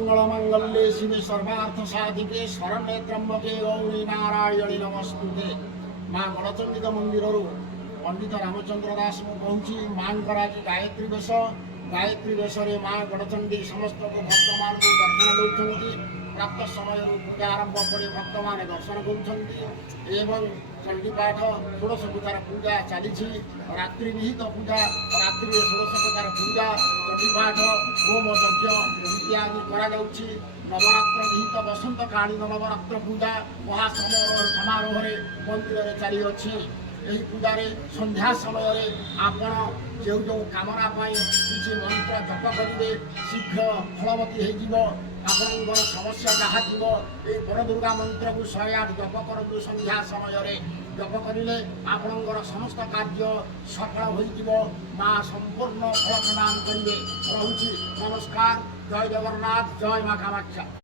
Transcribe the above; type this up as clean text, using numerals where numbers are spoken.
मंगलमंगल्ये शिवे सर्वार्थ साधिके शरण्ये त्र्यंबके गौरी नारायणी नमस्तुते। माँ गणचंडी मंदिर पंडित रामचंद्र दास कहूँ माँ आज गायत्री बेश गायत्री बेश माँ गणचंडी समस्त भक्त मान दर्शन दौरान प्राप्त समय पूजा आरंभ कर भक्त मैंने दर्शन कर चंडीपाठ षोड़श पूजार पूजा चली रात्रि निहित पूजा रात्रि षोड़श प्रकार पूजा चंडीपाठ होम यज्ञ इत्यादि नवरात्र निहित बसंत कालीन नवरात्र पूजा महासमारोह मंदिर चली अच्छी यही पूजारे संध्या समय आपण जो जो कामना किसी मंत्र जप करेंगे शीघ्र फलवती हो आपणकर समस्या जहाँ थी ये बड़ दुर्गा मंत्र को 108 जप करूँ संध्या समय जप करें आपणकर समस्त कार्य सफल हो माँ संपूर्ण फल प्रदान करेंगे। रहुछि नमस्कार। जय जगन्नाथ। जय माँ कामाख्या।